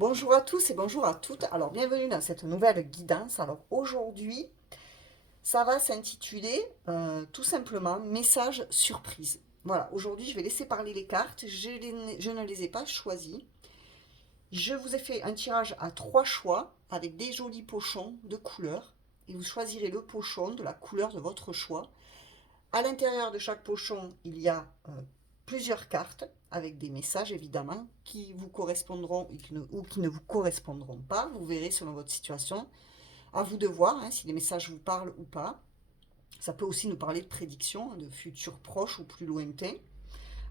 Bonjour à tous et bonjour à toutes. Alors, bienvenue dans cette nouvelle guidance. Alors, aujourd'hui, ça va s'intituler tout simplement message surprise. Voilà, aujourd'hui, je vais laisser parler les cartes. Je ne les ai pas choisies. Je vous ai fait un tirage à trois choix avec des jolis pochons de couleurs. Et vous choisirez le pochon de la couleur de votre choix. À l'intérieur de chaque pochon, il y a plusieurs cartes avec des messages évidemment qui vous correspondront ou qui ne vous correspondront pas. Vous verrez selon votre situation. À vous de voir hein, si les messages vous parlent ou pas. Ça peut aussi nous parler de prédictions, de futurs proches ou plus lointains.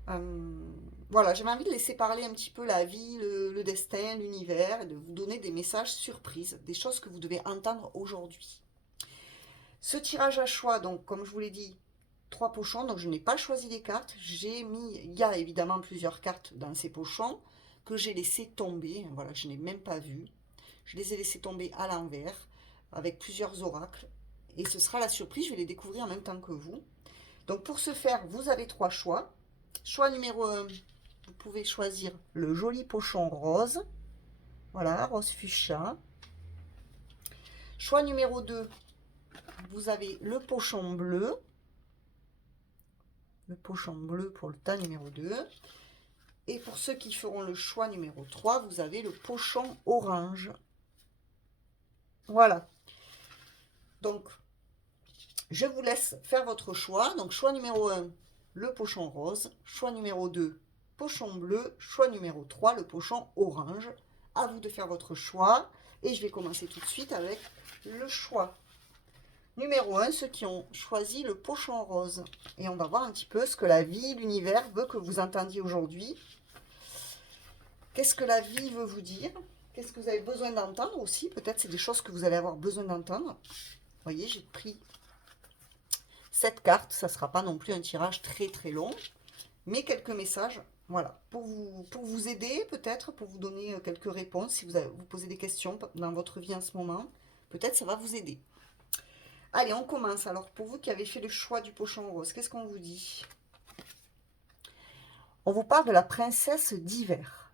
Euh, voilà, j'avais envie de laisser parler un petit peu la vie, le destin, l'univers, et de vous donner des messages surprises, des choses que vous devez entendre aujourd'hui. Ce tirage à choix, donc comme je vous l'ai dit, trois pochons, donc je n'ai pas choisi les cartes. Il y a évidemment plusieurs cartes dans ces pochons que j'ai laissé tomber. Voilà, je n'ai même pas vu. Je les ai laissés tomber à l'envers avec plusieurs oracles. Et ce sera la surprise, je vais les découvrir en même temps que vous. Donc pour ce faire, vous avez trois choix. Choix numéro un, vous pouvez choisir le joli pochon rose. Voilà, rose fuchsia. Choix numéro 2, vous avez le pochon bleu. Le pochon bleu pour le tas numéro 2. Et pour ceux qui feront le choix numéro 3, vous avez le pochon orange. Voilà. Donc, je vous laisse faire votre choix. Donc, choix numéro 1, le pochon rose. Choix numéro 2, pochon bleu. Choix numéro 3, le pochon orange. À vous de faire votre choix. Et je vais commencer tout de suite avec le choix numéro 1, ceux qui ont choisi le pochon rose. Et on va voir un petit peu ce que la vie, l'univers veut que vous entendiez aujourd'hui. Qu'est-ce que la vie veut vous dire? Qu'est-ce que vous avez besoin d'entendre aussi? Peut-être c'est des choses que vous allez avoir besoin d'entendre. Vous voyez, j'ai pris cette carte. Ça ne sera pas non plus un tirage très très long, mais quelques messages. Voilà, pour vous aider peut-être, pour vous donner quelques réponses. Si vous posez des questions dans votre vie en ce moment, peut-être ça va vous aider. Allez, on commence. Alors, pour vous qui avez fait le choix du pochon rose, qu'est-ce qu'on vous dit? On vous parle de la princesse d'hiver.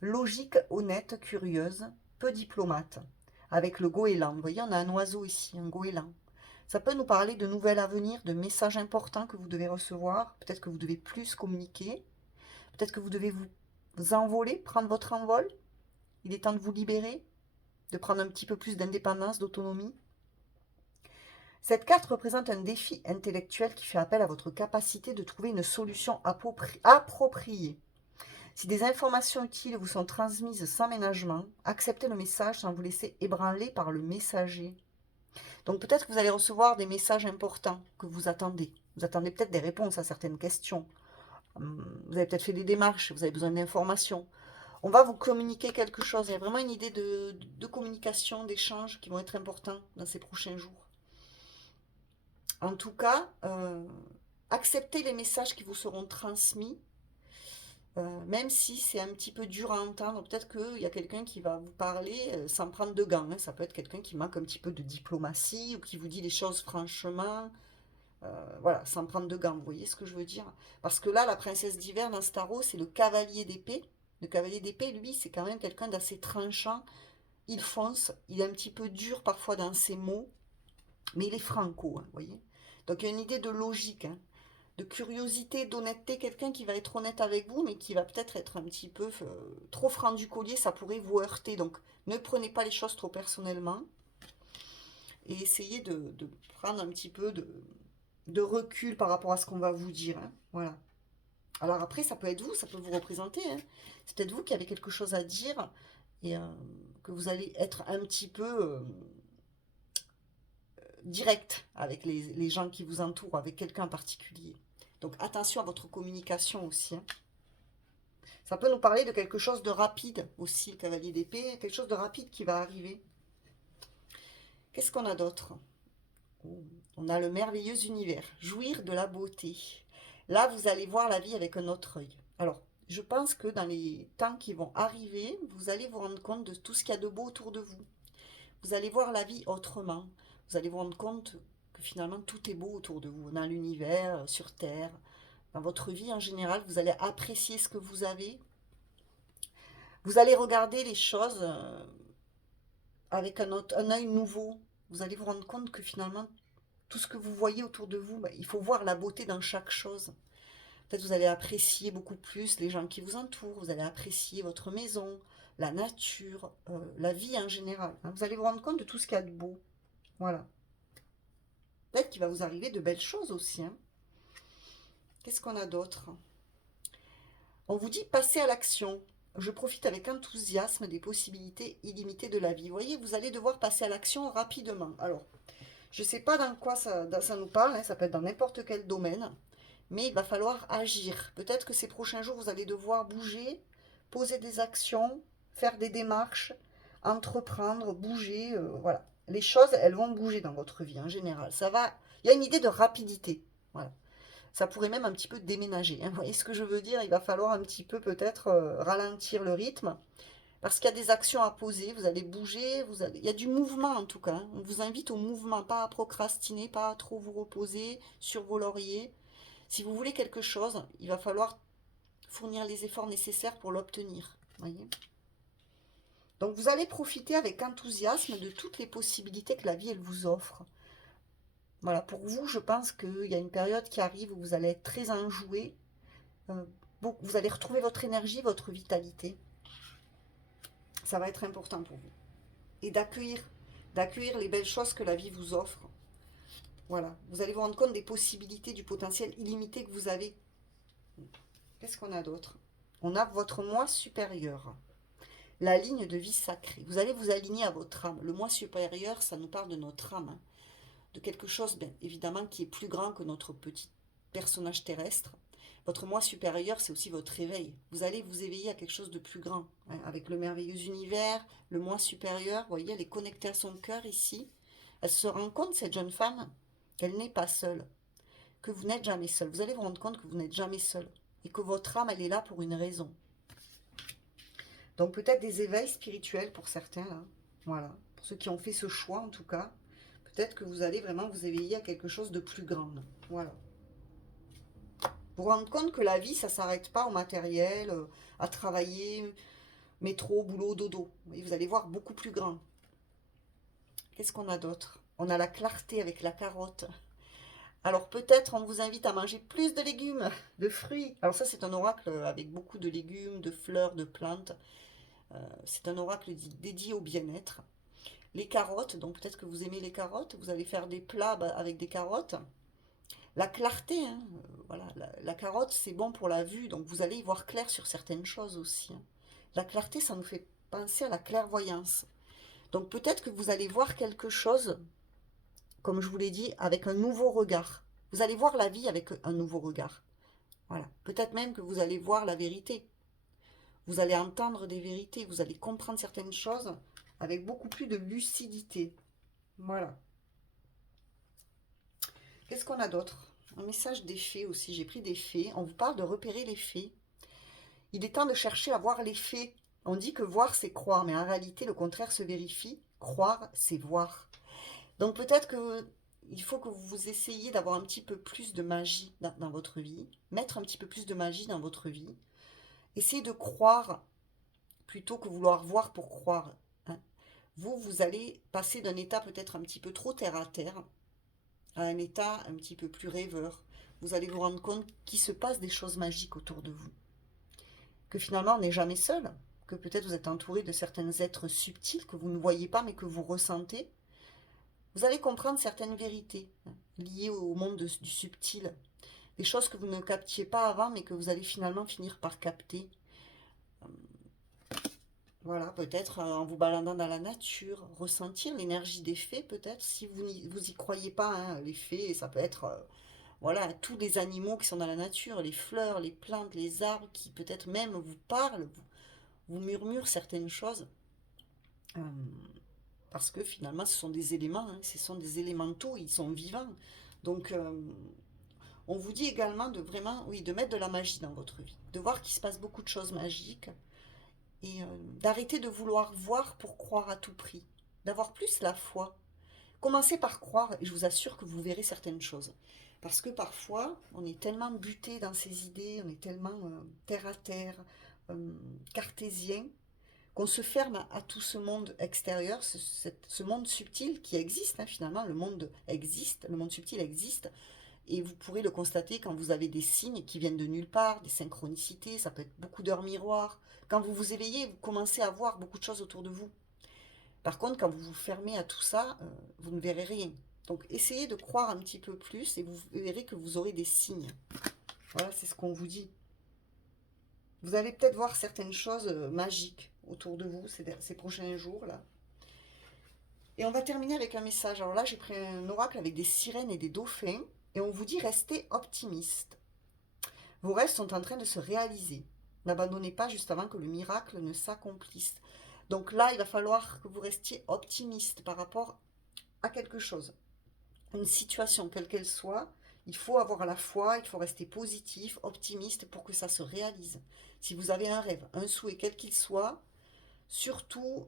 Logique, honnête, curieuse, peu diplomate. Avec le goéland. Vous voyez, on a un oiseau ici, un goéland. Ça peut nous parler de nouvelles à venir, de messages importants que vous devez recevoir. Peut-être que vous devez plus communiquer. Peut-être que vous devez vous envoler, prendre votre envol. Il est temps de vous libérer, de prendre un petit peu plus d'indépendance, d'autonomie. Cette carte représente un défi intellectuel qui fait appel à votre capacité de trouver une solution appropriée. Si des informations utiles vous sont transmises sans ménagement, acceptez le message sans vous laisser ébranler par le messager. Donc peut-être que vous allez recevoir des messages importants que vous attendez. Vous attendez peut-être des réponses à certaines questions. Vous avez peut-être fait des démarches, vous avez besoin d'informations. On va vous communiquer quelque chose. Il y a vraiment une idée de communication, d'échange qui vont être importants dans ces prochains jours. En tout cas, acceptez les messages qui vous seront transmis. Même si c'est un petit peu dur à entendre, peut-être qu'il y a quelqu'un qui va vous parler sans prendre de gants. Hein. Ça peut être quelqu'un qui manque un petit peu de diplomatie ou qui vous dit les choses franchement, voilà, sans prendre de gants. Vous voyez ce que je veux dire? Parce que là, la princesse d'hiver dans ce tarot, c'est le cavalier d'épée. Le cavalier d'épée, lui, c'est quand même quelqu'un d'assez tranchant. Il fonce, il est un petit peu dur parfois dans ses mots, mais il est franco, hein, vous voyez? Donc il y a une idée de logique, hein, de curiosité, d'honnêteté, quelqu'un qui va être honnête avec vous, mais qui va peut-être être un petit peu trop franc du collier, ça pourrait vous heurter. Donc ne prenez pas les choses trop personnellement et essayez de prendre un petit peu de recul par rapport à ce qu'on va vous dire. Hein. Voilà. Alors après, ça peut être vous, ça peut vous représenter. Hein. C'est peut-être vous qui avez quelque chose à dire et que vous allez être un petit peu direct avec les gens qui vous entourent, avec quelqu'un en particulier. Donc attention à votre communication aussi. Hein. Ça peut nous parler de quelque chose de rapide aussi, le cavalier d'épée, quelque chose de rapide qui va arriver. Qu'est-ce qu'on a d'autre? On a le merveilleux univers, jouir de la beauté. Là, vous allez voir la vie avec un autre œil. Alors, je pense que dans les temps qui vont arriver, vous allez vous rendre compte de tout ce qu'il y a de beau autour de vous. Vous allez voir la vie autrement. Vous allez vous rendre compte que finalement tout est beau autour de vous, dans l'univers, sur Terre, dans votre vie en général. Vous allez apprécier ce que vous avez. Vous allez regarder les choses avec un œil nouveau. Vous allez vous rendre compte que finalement, tout ce que vous voyez autour de vous, il faut voir la beauté dans chaque chose. Peut-être vous allez apprécier beaucoup plus les gens qui vous entourent, vous allez apprécier votre maison, la nature, la vie en général. Hein. Vous allez vous rendre compte de tout ce qu'il y a de beau. Voilà. Peut-être qu'il va vous arriver de belles choses aussi. Hein. Qu'est-ce qu'on a d'autre? On vous dit passez à l'action. Je profite avec enthousiasme des possibilités illimitées de la vie. Vous voyez, vous allez devoir passer à l'action rapidement. Alors, je ne sais pas dans quoi ça nous parle, hein, ça peut être dans n'importe quel domaine, mais il va falloir agir. Peut-être que ces prochains jours, vous allez devoir bouger, poser des actions, faire des démarches, entreprendre, bouger. Voilà. Les choses, elles vont bouger dans votre vie en général. Ça va. Il y a une idée de rapidité. Voilà. Ça pourrait même un petit peu déménager. Hein. Vous voyez ce que je veux dire? Il va falloir un petit peu peut-être ralentir le rythme. Parce qu'il y a des actions à poser, vous allez bouger, il y a du mouvement en tout cas. Hein. On vous invite au mouvement, pas à procrastiner, pas à trop vous reposer sur vos lauriers. Si vous voulez quelque chose, il va falloir fournir les efforts nécessaires pour l'obtenir. Voyez. Donc vous allez profiter avec enthousiasme de toutes les possibilités que la vie elle vous offre. Voilà, pour vous, je pense qu'il y a une période qui arrive où vous allez être très enjoué. Euh, vous allez retrouver votre énergie, votre vitalité. Ça va être important pour vous. Et d'accueillir les belles choses que la vie vous offre. Voilà, vous allez vous rendre compte des possibilités, du potentiel illimité que vous avez. Qu'est-ce qu'on a d'autre? On a votre moi supérieur, la ligne de vie sacrée. Vous allez vous aligner à votre âme. Le moi supérieur, ça nous parle de notre âme, hein, de quelque chose, bien évidemment, qui est plus grand que notre petit personnage terrestre. Votre moi supérieur, c'est aussi votre éveil. Vous allez vous éveiller à quelque chose de plus grand, hein, avec le merveilleux univers, le moi supérieur. Vous voyez, elle est connectée à son cœur ici. Elle se rend compte, cette jeune femme, qu'elle n'est pas seule, que vous n'êtes jamais seul. Vous allez vous rendre compte que vous n'êtes jamais seul et que votre âme, elle est là pour une raison. Donc peut-être des éveils spirituels pour certains, là. Voilà. Pour ceux qui ont fait ce choix, en tout cas. Peut-être que vous allez vraiment vous éveiller à quelque chose de plus grand. Voilà. Vous vous rendre compte que la vie, ça ne s'arrête pas au matériel, à travailler, métro, boulot, dodo. Et vous allez voir beaucoup plus grand. Qu'est-ce qu'on a d'autre? On a la clarté avec la carotte. Alors peut-être on vous invite à manger plus de légumes, de fruits. Alors ça c'est un oracle avec beaucoup de légumes, de fleurs, de plantes. C'est un oracle dédié au bien-être. Les carottes, donc peut-être que vous aimez les carottes, vous allez faire des plats avec des carottes. La clarté, hein, voilà, la carotte c'est bon pour la vue, donc vous allez y voir clair sur certaines choses aussi. Hein. La clarté, ça nous fait penser à la clairvoyance. Donc peut-être que vous allez voir quelque chose, comme je vous l'ai dit, avec un nouveau regard. Vous allez voir la vie avec un nouveau regard. Voilà. Peut-être même que vous allez voir la vérité. Vous allez entendre des vérités, vous allez comprendre certaines choses avec beaucoup plus de lucidité. Voilà. Qu'est-ce qu'on a d'autre? Un message des fées aussi. J'ai pris des fées. On vous parle de repérer les fées. Il est temps de chercher à voir les fées. On dit que voir, c'est croire, mais en réalité, le contraire se vérifie. Croire, c'est voir. Donc peut-être que il faut que vous essayiez d'avoir un petit peu plus de magie dans votre vie, mettre un petit peu plus de magie dans votre vie. Essayez de croire plutôt que vouloir voir pour croire. Hein. Vous allez passer d'un état peut-être un petit peu trop terre à terre à un état un petit peu plus rêveur. Vous allez vous rendre compte qu'il se passe des choses magiques autour de vous. Que finalement on n'est jamais seul, que peut-être vous êtes entouré de certains êtres subtils que vous ne voyez pas mais que vous ressentez. Vous allez comprendre certaines vérités hein, liées au monde du subtil. Des choses que vous ne captiez pas avant mais que vous allez finalement finir par capter. Voilà, peut-être en vous baladant dans la nature, ressentir l'énergie des fées, peut-être, si vous y croyez pas, hein, les fées, ça peut être voilà, tous les animaux qui sont dans la nature, les fleurs, les plantes, les arbres, qui peut-être même vous parlent, vous murmurent certaines choses, euh, parce que finalement ce sont des éléments, hein, ce sont des élémentaux, ils sont vivants. Donc on vous dit également de vraiment, oui, de mettre de la magie dans votre vie, de voir qu'il se passe beaucoup de choses magiques, et d'arrêter de vouloir voir pour croire à tout prix, d'avoir plus la foi. Commencez par croire et je vous assure que vous verrez certaines choses. Parce que parfois, on est tellement buté dans ses idées, on est tellement terre à terre, cartésien, qu'on se ferme à tout ce monde extérieur, ce monde subtil qui existe, hein, finalement, le monde existe, le monde subtil existe, et vous pourrez le constater quand vous avez des signes qui viennent de nulle part, des synchronicités, ça peut être beaucoup d'heures miroirs. Quand vous vous éveillez, vous commencez à voir beaucoup de choses autour de vous. Par contre, quand vous vous fermez à tout ça, vous ne verrez rien. Donc essayez de croire un petit peu plus et vous verrez que vous aurez des signes. Voilà, c'est ce qu'on vous dit. Vous allez peut-être voir certaines choses magiques autour de vous ces prochains jours là. Et on va terminer avec un message. Alors là, j'ai pris un oracle avec des sirènes et des dauphins. Et on vous dit restez optimiste. Vos rêves sont en train de se réaliser. N'abandonnez pas juste avant que le miracle ne s'accomplisse. Donc là, il va falloir que vous restiez optimiste par rapport à quelque chose. Une situation, quelle qu'elle soit, il faut avoir la foi, il faut rester positif, optimiste pour que ça se réalise. Si vous avez un rêve, un souhait, quel qu'il soit, surtout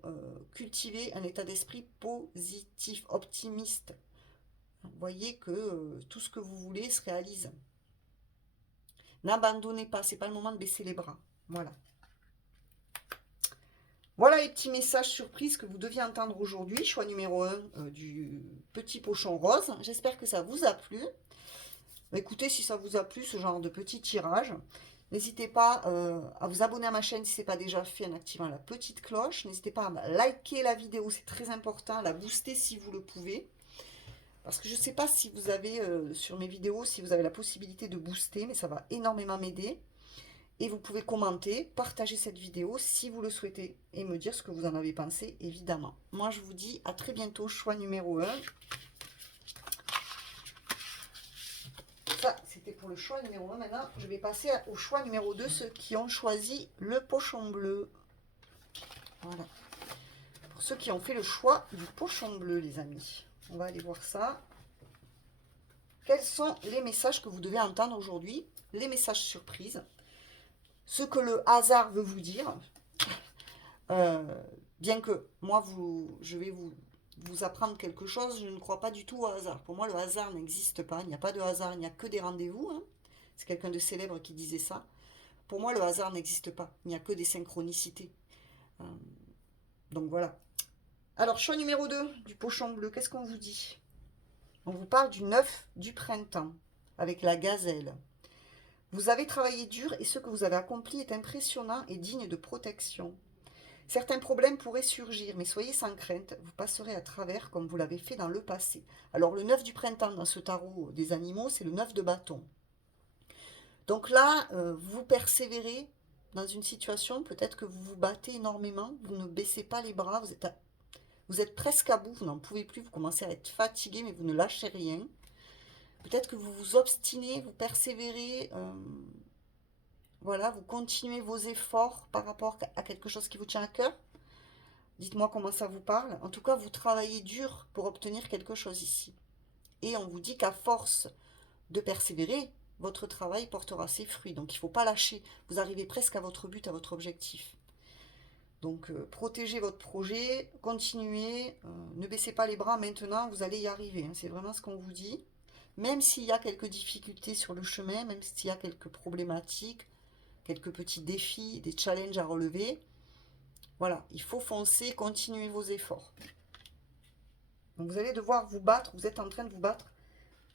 cultivez un état d'esprit positif, optimiste. Voyez que tout ce que vous voulez se réalise. N'abandonnez pas, c'est pas le moment de baisser les bras. Voilà. Voilà les petits messages surprises que vous deviez entendre aujourd'hui. Choix numéro 1 du petit pochon rose. J'espère que ça vous a plu. Écoutez, si ça vous a plu, ce genre de petit tirage, n'hésitez pas à vous abonner à ma chaîne si ce n'est pas déjà fait en activant la petite cloche. N'hésitez pas à liker la vidéo, c'est très important, à la booster si vous le pouvez. Parce que je ne sais pas si vous avez, sur mes vidéos, si vous avez la possibilité de booster, mais ça va énormément m'aider. Et vous pouvez commenter, partager cette vidéo si vous le souhaitez et me dire ce que vous en avez pensé, évidemment. Moi, je vous dis à très bientôt, choix numéro 1. Ça, c'était pour le choix numéro 1. Maintenant, je vais passer au choix numéro 2, ceux qui ont choisi le pochon bleu. Voilà. Pour ceux qui ont fait le choix du pochon bleu, les amis. On va aller voir ça. Quels sont les messages que vous devez entendre aujourd'hui? Les messages surprises. Ce que le hasard veut vous dire. Bien que moi, je vais vous apprendre quelque chose, je ne crois pas du tout au hasard. Pour moi, le hasard n'existe pas. Il n'y a pas de hasard, il n'y a que des rendez-vous. Hein. C'est quelqu'un de célèbre qui disait ça. Pour moi, le hasard n'existe pas. Il n'y a que des synchronicités. Donc voilà. Alors, choix numéro 2 du pochon bleu, qu'est-ce qu'on vous dit? On vous parle du 9 du printemps, avec la gazelle. Vous avez travaillé dur et ce que vous avez accompli est impressionnant et digne de protection. Certains problèmes pourraient surgir, mais soyez sans crainte, vous passerez à travers comme vous l'avez fait dans le passé. Alors le 9 du printemps dans ce tarot des animaux, c'est le 9 de bâton. Donc là, vous persévérez dans une situation, peut-être que vous vous battez énormément, vous ne baissez pas les bras, vous êtes presque à bout, vous n'en pouvez plus, vous commencez à être fatigué, mais vous ne lâchez rien. Peut-être que vous vous obstinez, vous persévérez, voilà, vous continuez vos efforts par rapport à quelque chose qui vous tient à cœur. Dites-moi comment ça vous parle. En tout cas, vous travaillez dur pour obtenir quelque chose ici. Et on vous dit qu'à force de persévérer, votre travail portera ses fruits. Donc il ne faut pas lâcher. Vous arrivez presque à votre but, à votre objectif. Donc protégez votre projet, continuez, ne baissez pas les bras maintenant, vous allez y arriver. Hein. C'est vraiment ce qu'on vous dit. Même s'il y a quelques difficultés sur le chemin, même s'il y a quelques problématiques, quelques petits défis, des challenges à relever, voilà, il faut foncer, continuer vos efforts. Donc vous allez devoir vous battre, vous êtes en train de vous battre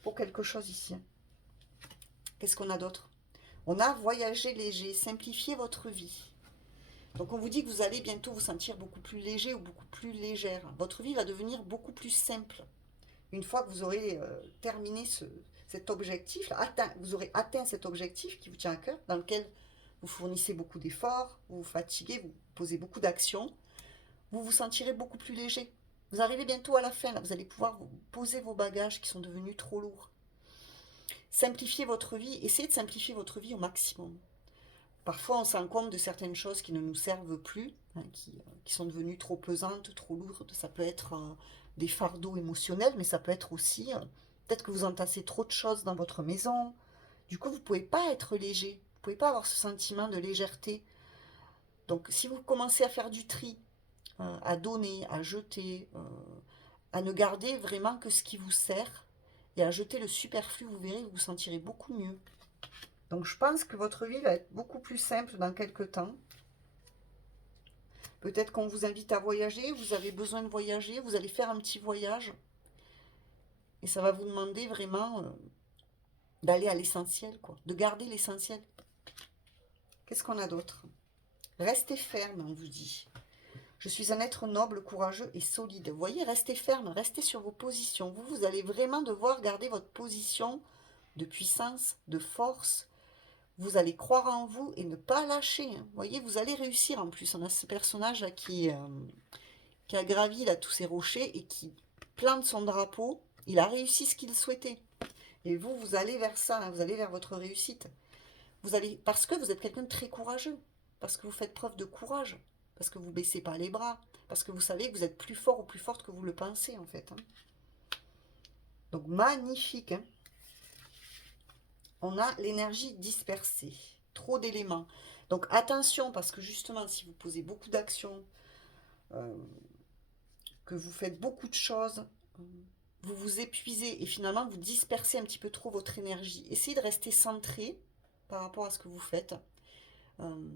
pour quelque chose ici. Qu'est-ce qu'on a d'autre? On a voyagé léger, simplifier votre vie. Donc on vous dit que vous allez bientôt vous sentir beaucoup plus léger ou beaucoup plus légère. Votre vie va devenir beaucoup plus simple. Une fois que vous aurez terminé cet objectif, vous aurez atteint cet objectif qui vous tient à cœur, dans lequel vous fournissez beaucoup d'efforts, vous vous fatiguez, vous posez beaucoup d'actions, vous vous sentirez beaucoup plus léger. Vous arrivez bientôt à la fin, là, vous allez pouvoir vous poser vos bagages qui sont devenus trop lourds. Simplifiez votre vie, essayez de simplifier votre vie au maximum. Parfois, on se rend compte de certaines choses qui ne nous servent plus, hein, qui sont devenues trop pesantes, trop lourdes. Ça peut être des fardeaux émotionnels, mais ça peut être aussi, peut-être que vous entassez trop de choses dans votre maison. Du coup, vous ne pouvez pas être léger. Vous ne pouvez pas avoir ce sentiment de légèreté. Donc, si vous commencez à faire du tri, à donner, à jeter, à ne garder vraiment que ce qui vous sert, et à jeter le superflu, vous verrez, vous vous sentirez beaucoup mieux. Donc je pense que votre vie va être beaucoup plus simple dans quelques temps. Peut-être qu'on vous invite à voyager, vous avez besoin de voyager, vous allez faire un petit voyage. Et ça va vous demander vraiment d'aller à l'essentiel, quoi. De garder l'essentiel. Qu'est-ce qu'on a d'autre? Restez ferme, on vous dit. Je suis un être noble, courageux et solide. Vous voyez, restez ferme, restez sur vos positions. Vous allez vraiment devoir garder votre position de puissance, de force. Vous allez croire en vous et ne pas lâcher. Vous voyez, vous allez réussir en plus. On a ce personnage là qui a gravi là tous ces rochers et qui plante son drapeau. Il a réussi ce qu'il souhaitait. Et vous, vous allez vers ça, hein, vous allez vers votre réussite. Vous allez, parce que vous êtes quelqu'un de très courageux, parce que vous faites preuve de courage, parce que vous ne baissez pas les bras, parce que vous savez que vous êtes plus fort ou plus forte que vous le pensez en fait. Hein. Donc magnifique. Hein. On a l'énergie dispersée, trop d'éléments. Donc attention, parce que justement, si vous posez beaucoup d'actions, euh, que vous faites beaucoup de choses, vous vous épuisez et finalement vous dispersez un petit peu trop votre énergie. Essayez de rester centré par rapport à ce que vous faites. Euh,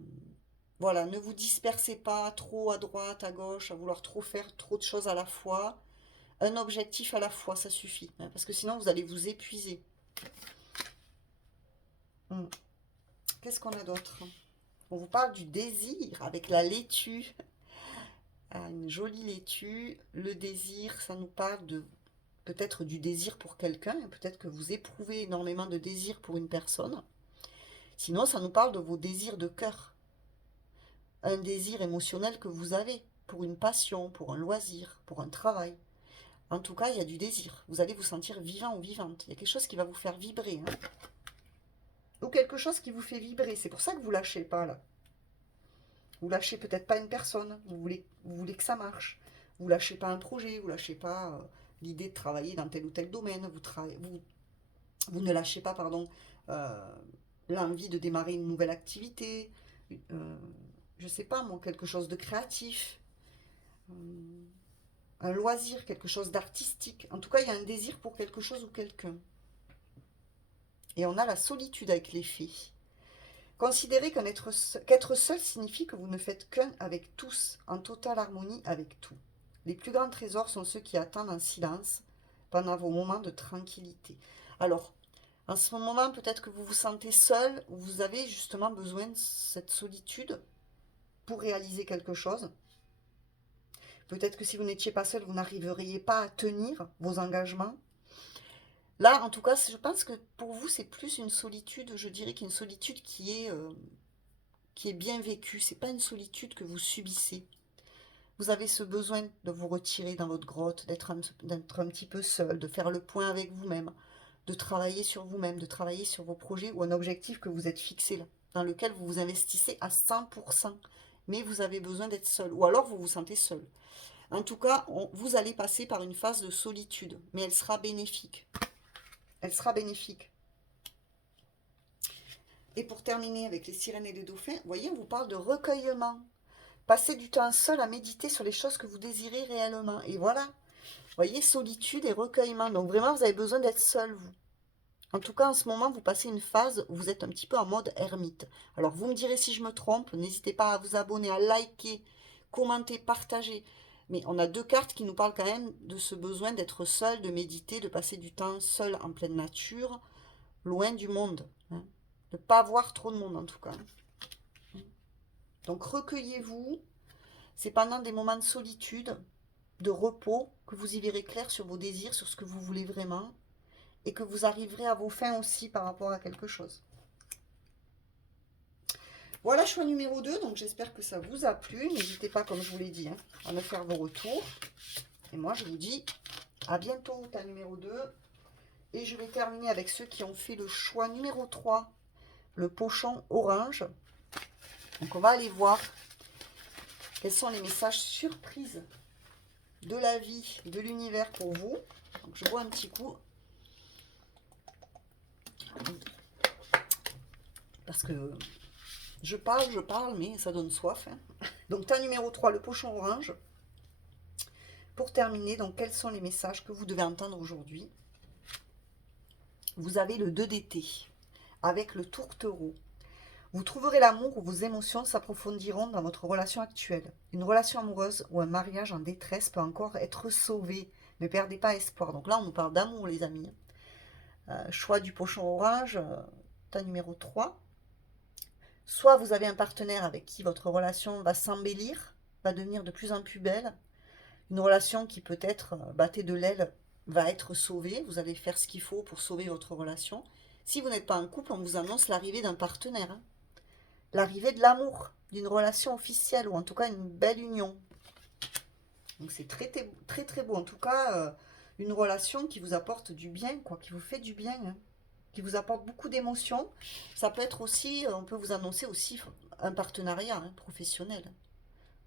voilà, ne vous dispersez pas trop à droite, à gauche, à vouloir trop faire trop de choses à la fois. Un objectif à la fois, ça suffit. Hein, parce que sinon, vous allez vous épuiser. Qu'est-ce qu'on a d'autre? On vous parle du désir avec la laitue. Ah, une jolie laitue. Le désir, ça nous parle de peut-être du désir pour quelqu'un. Peut-être que vous éprouvez énormément de désir pour une personne. Sinon, ça nous parle de vos désirs de cœur. Un désir émotionnel que vous avez pour une passion, pour un loisir, pour un travail. En tout cas, il y a du désir. Vous allez vous sentir vivant ou vivante. Il y a quelque chose qui va vous faire vibrer. Hein. Ou quelque chose qui vous fait vibrer. C'est pour ça que vous lâchez pas là. Vous lâchez peut-être pas une personne. Vous voulez que ça marche. Vous lâchez pas un projet. Vous lâchez pas l'idée de travailler dans tel ou tel domaine. Vous ne lâchez pas, pardon, l'envie de démarrer une nouvelle activité. Je sais pas moi, quelque chose de créatif. Un loisir, quelque chose d'artistique. En tout cas, il y a un désir pour quelque chose ou quelqu'un. Et on a la solitude avec les fées. Considérez qu'être seul signifie que vous ne faites qu'un avec tous, en totale harmonie avec tout. Les plus grands trésors sont ceux qui attendent en silence pendant vos moments de tranquillité. Alors, en ce moment, peut-être que vous vous sentez seul, ou vous avez justement besoin de cette solitude pour réaliser quelque chose. Peut-être que si vous n'étiez pas seul, vous n'arriveriez pas à tenir vos engagements. Là, en tout cas, je pense que pour vous, c'est plus une solitude, je dirais qu'une solitude qui est bien vécue. C'est pas une solitude que vous subissez. Vous avez ce besoin de vous retirer dans votre grotte, d'être un petit peu seul, de faire le point avec vous-même, de travailler sur vous-même, de travailler sur vos projets ou un objectif que vous êtes fixé là, dans lequel vous vous investissez à 100%. Mais vous avez besoin d'être seul, ou alors vous vous sentez seul. En tout cas, vous allez passer par une phase de solitude, mais elle sera bénéfique. Elle sera bénéfique. Et pour terminer avec les sirènes et les dauphins, vous voyez, on vous parle de recueillement. Passez du temps seul à méditer sur les choses que vous désirez réellement. Et voilà, vous voyez, solitude et recueillement. Donc vraiment, vous avez besoin d'être seul, vous. En tout cas, en ce moment, vous passez une phase où vous êtes un petit peu en mode ermite. Alors, vous me direz si je me trompe. N'hésitez pas à vous abonner, à liker, commenter, partager. Mais on a deux cartes qui nous parlent quand même de ce besoin d'être seul, de méditer, de passer du temps seul en pleine nature, loin du monde. Hein. De ne pas voir trop de monde en tout cas. Donc recueillez-vous. C'est pendant des moments de solitude, de repos, que vous y verrez clair sur vos désirs, sur ce que vous voulez vraiment. Et que vous arriverez à vos fins aussi par rapport à quelque chose. Voilà, choix numéro 2, donc j'espère que ça vous a plu. N'hésitez pas, comme je vous l'ai dit, hein, à me faire vos retours. Et moi, je vous dis à bientôt, tas numéro 2. Et je vais terminer avec ceux qui ont fait le choix numéro 3, le pochon orange. Donc, on va aller voir quels sont les messages surprises de la vie, de l'univers pour vous. Donc, je bois un petit coup. Parce que je parle, mais ça donne soif. Hein. Donc, tas numéro 3, le pochon orange. Pour terminer, donc, quels sont les messages que vous devez entendre aujourd'hui? Vous avez le 2 d'été avec le tourtereau. Vous trouverez l'amour où vos émotions s'approfondiront dans votre relation actuelle. Une relation amoureuse ou un mariage en détresse peut encore être sauvé. Ne perdez pas espoir. Donc là, on nous parle d'amour, les amis. Choix du pochon orange, tas numéro 3. Soit vous avez un partenaire avec qui votre relation va s'embellir, va devenir de plus en plus belle. Une relation qui peut-être battée de l'aile va être sauvée. Vous allez faire ce qu'il faut pour sauver votre relation. Si vous n'êtes pas en couple, on vous annonce l'arrivée d'un partenaire. Hein. L'arrivée de l'amour, d'une relation officielle, ou en tout cas une belle union. Donc c'est très, très, très beau. En tout cas, une relation qui vous apporte du bien, quoi, qui vous fait du bien, hein, qui vous apporte beaucoup d'émotions. Ça peut être aussi, on peut vous annoncer aussi un partenariat hein, professionnel.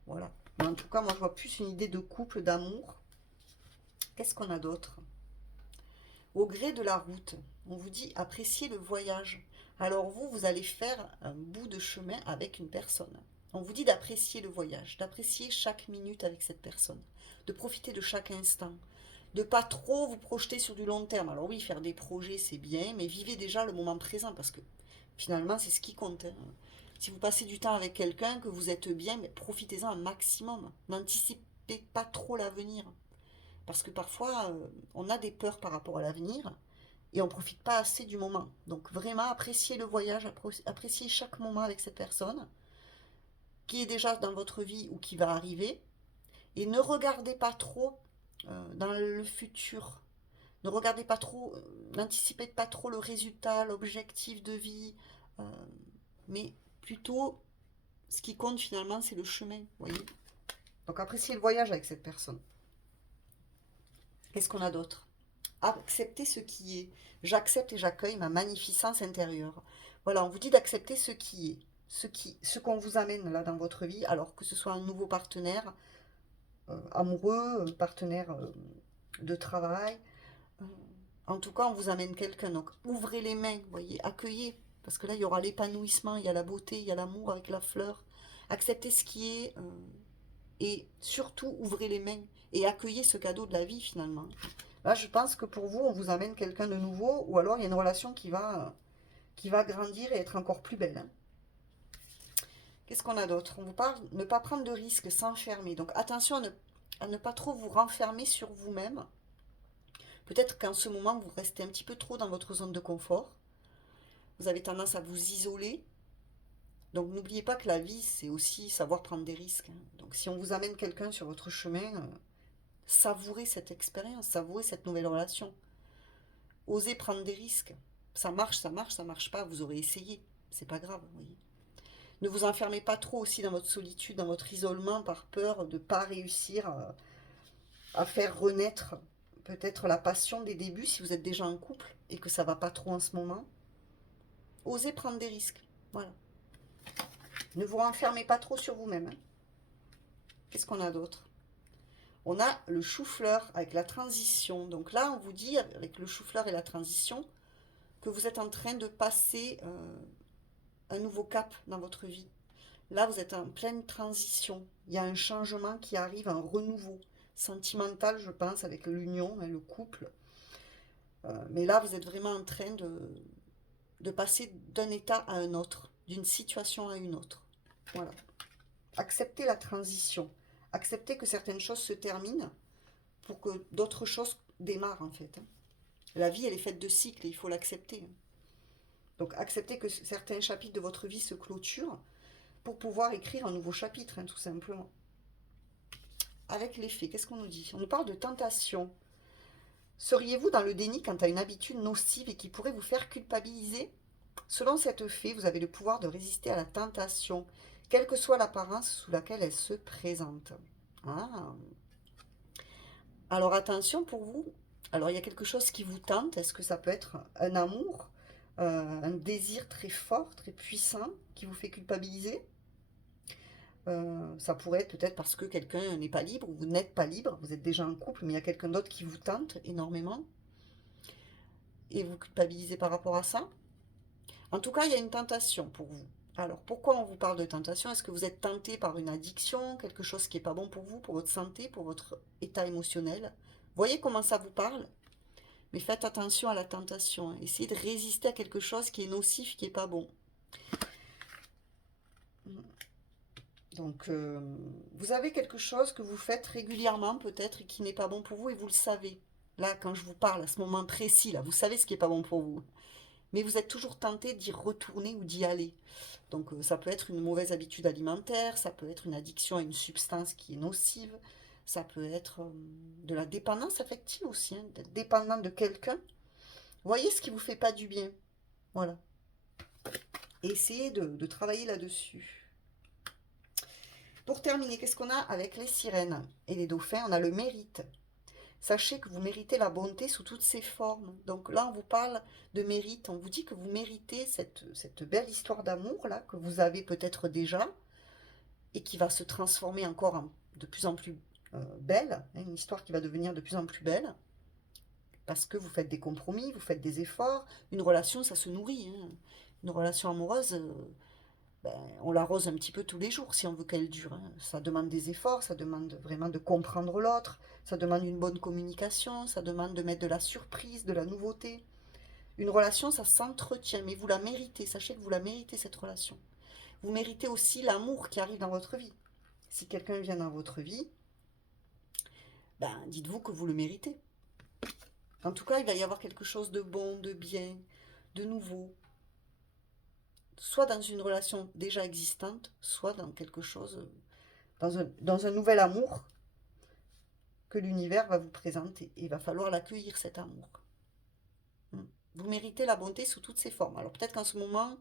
Voilà. Mais en tout cas, moi je vois plus une idée de couple, d'amour. Qu'est-ce qu'on a d'autre? Au gré de la route, on vous dit appréciez le voyage. Alors vous, vous allez faire un bout de chemin avec une personne. On vous dit d'apprécier le voyage, d'apprécier chaque minute avec cette personne, de profiter de chaque instant, de pas trop vous projeter sur du long terme. Alors oui, faire des projets, c'est bien, mais vivez déjà le moment présent parce que finalement, c'est ce qui compte. Hein. Si vous passez du temps avec quelqu'un, que vous êtes bien, mais profitez-en un maximum. N'anticipez pas trop l'avenir. Parce que parfois, on a des peurs par rapport à l'avenir et on ne profite pas assez du moment. Donc vraiment, appréciez le voyage, appréciez chaque moment avec cette personne qui est déjà dans votre vie ou qui va arriver. Et ne regardez pas trop dans le futur. Ne regardez pas trop, n'anticipez pas trop le résultat, l'objectif de vie. euh, mais plutôt, ce qui compte finalement, c'est le chemin. Voyez. Donc appréciez le voyage avec cette personne. Qu'est-ce qu'on a d'autre? Accepter ce qui est. J'accepte et j'accueille ma magnificence intérieure. Voilà, on vous dit d'accepter ce qui est, ce qu'on vous amène là dans votre vie, alors que ce soit un nouveau partenaire amoureux, un partenaire de travail. Euh, En tout cas, on vous amène quelqu'un. Donc, ouvrez les mains, voyez, accueillez. Parce que là, il y aura l'épanouissement, il y a la beauté, il y a l'amour avec la fleur. Acceptez ce qui est et surtout, ouvrez les mains et accueillez ce cadeau de la vie finalement. Là, je pense que pour vous, on vous amène quelqu'un de nouveau ou alors il y a une relation qui va grandir et être encore plus belle. Hein. Qu'est-ce qu'on a d'autre? On vous parle de ne pas prendre de risques, s'enfermer. Donc attention à ne pas trop vous renfermer sur vous-même. Peut-être qu'en ce moment, vous restez un petit peu trop dans votre zone de confort. Vous avez tendance à vous isoler. Donc n'oubliez pas que la vie, c'est aussi savoir prendre des risques. Hein. Donc si on vous amène quelqu'un sur votre chemin, savourez cette expérience, savourez cette nouvelle relation. Osez prendre des risques. Ça marche, ça marche, ça marche pas, vous aurez essayé. C'est pas grave, vous voyez. Ne vous enfermez pas trop aussi dans votre solitude, dans votre isolement, par peur de ne pas réussir à faire renaître peut-être la passion des débuts si vous êtes déjà en couple et que ça va pas trop en ce moment. Osez prendre des risques. Voilà. Ne vous renfermez pas trop sur vous-même. Hein. Qu'est-ce qu'on a d'autre? On a le chou-fleur avec la transition. Donc là, on vous dit, avec le chou-fleur et la transition, que vous êtes en train de passer un nouveau cap dans votre vie. Là, vous êtes en pleine transition. Il y a un changement qui arrive, un renouveau sentimental, je pense, avec l'union, hein, le couple. Mais là, vous êtes vraiment en train de passer d'un état à un autre, d'une situation à une autre. Voilà. Acceptez la transition. Acceptez que certaines choses se terminent pour que d'autres choses démarrent, en fait. Hein. La vie, elle est faite de cycles et il faut l'accepter. Hein. Donc, acceptez que certains chapitres de votre vie se clôturent pour pouvoir écrire un nouveau chapitre, hein, tout simplement. Avec les faits, qu'est-ce qu'on nous dit? On nous parle de tentation. Seriez-vous dans le déni quant à une habitude nocive et qui pourrait vous faire culpabiliser? Selon cette fée, vous avez le pouvoir de résister à la tentation, quelle que soit l'apparence sous laquelle elle se présente. Ah. Alors attention pour vous. Alors il y a quelque chose qui vous tente. Est-ce que ça peut être un amour, un désir très fort, très puissant qui vous fait culpabiliser? Ça pourrait être peut-être parce que quelqu'un n'est pas libre, ou vous n'êtes pas libre, vous êtes déjà en couple, mais il y a quelqu'un d'autre qui vous tente énormément, et vous culpabilisez par rapport à ça. En tout cas, il y a une tentation pour vous. Alors, pourquoi on vous parle de tentation? Est-ce que vous êtes tenté par une addiction, quelque chose qui n'est pas bon pour vous, pour votre santé, pour votre état émotionnel? Voyez comment ça vous parle? Mais faites attention à la tentation. Essayez de résister à quelque chose qui est nocif, qui n'est pas bon. Donc, vous avez quelque chose que vous faites régulièrement peut-être et qui n'est pas bon pour vous et vous le savez. Là, quand je vous parle, à ce moment précis, là, vous savez ce qui n'est pas bon pour vous. Mais vous êtes toujours tenté d'y retourner ou d'y aller. Donc, ça peut être une mauvaise habitude alimentaire, ça peut être une addiction à une substance qui est nocive, ça peut être de la dépendance affective aussi, hein, d'être dépendant de quelqu'un. Voyez ce qui vous fait pas du bien. Voilà. Et essayez de travailler là-dessus. Pour terminer, qu'est-ce qu'on a avec les sirènes et les dauphins? On a le mérite. Sachez que vous méritez la bonté sous toutes ses formes. Donc là, on vous parle de mérite. On vous dit que vous méritez cette belle histoire d'amour là que vous avez peut-être déjà et qui va se transformer encore de plus en plus belle. Hein, une histoire qui va devenir de plus en plus belle parce que vous faites des compromis, vous faites des efforts. Une relation, ça se nourrit. Hein. Une relation amoureuse, ben, on l'arrose un petit peu tous les jours si on veut qu'elle dure. Hein. Ça demande des efforts, ça demande vraiment de comprendre l'autre, ça demande une bonne communication, ça demande de mettre de la surprise, de la nouveauté. Une relation, ça s'entretient, mais vous la méritez. Sachez que vous la méritez, cette relation. Vous méritez aussi l'amour qui arrive dans votre vie. Si quelqu'un vient dans votre vie, ben, dites-vous que vous le méritez. En tout cas, il va y avoir quelque chose de bon, de bien, de nouveau. Soit dans une relation déjà existante, soit dans quelque chose, dans un nouvel amour que l'univers va vous présenter. Et il va falloir l'accueillir, cet amour. Vous méritez la bonté sous toutes ses formes. Alors peut-être qu'en ce moment,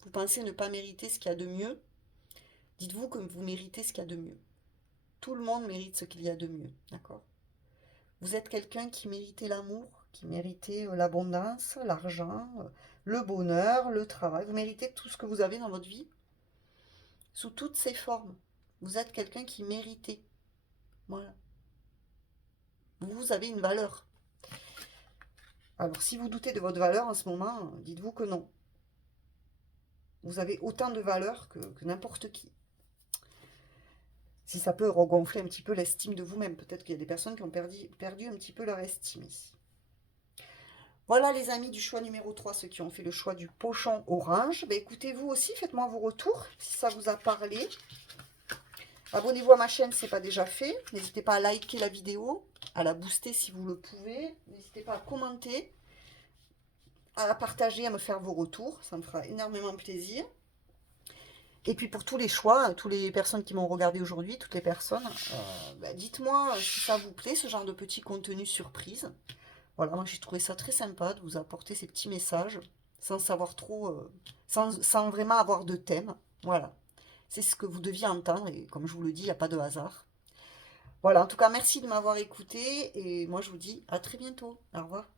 vous pensez ne pas mériter ce qu'il y a de mieux. Dites-vous que vous méritez ce qu'il y a de mieux. Tout le monde mérite ce qu'il y a de mieux, d'accord? Vous êtes quelqu'un qui méritait l'amour, qui méritait l'abondance, l'argent, le bonheur, le travail. Vous méritez tout ce que vous avez dans votre vie, sous toutes ses formes. Vous êtes quelqu'un qui méritait. Voilà. Vous avez une valeur. Alors si vous doutez de votre valeur en ce moment, dites-vous que non. Vous avez autant de valeur que n'importe qui. Si ça peut regonfler un petit peu l'estime de vous-même. Peut-être qu'il y a des personnes qui ont perdu un petit peu leur estime ici. Voilà les amis du choix numéro 3, ceux qui ont fait le choix du pochon orange. Ben, écoutez, vous aussi, faites-moi vos retours si ça vous a parlé. Abonnez-vous à ma chaîne si ce n'est pas déjà fait. N'hésitez pas à liker la vidéo, à la booster si vous le pouvez. N'hésitez pas à commenter, à la partager, à me faire vos retours. Ça me fera énormément plaisir. Et puis pour tous les choix, toutes les personnes qui m'ont regardé aujourd'hui, toutes les personnes, ben, dites-moi si ça vous plaît, ce genre de petit contenu surprise. Voilà, moi j'ai trouvé ça très sympa de vous apporter ces petits messages sans savoir trop, sans vraiment avoir de thème. Voilà, c'est ce que vous deviez entendre et comme je vous le dis, il n'y a pas de hasard. Voilà, en tout cas, merci de m'avoir écouté et moi je vous dis à très bientôt. Au revoir.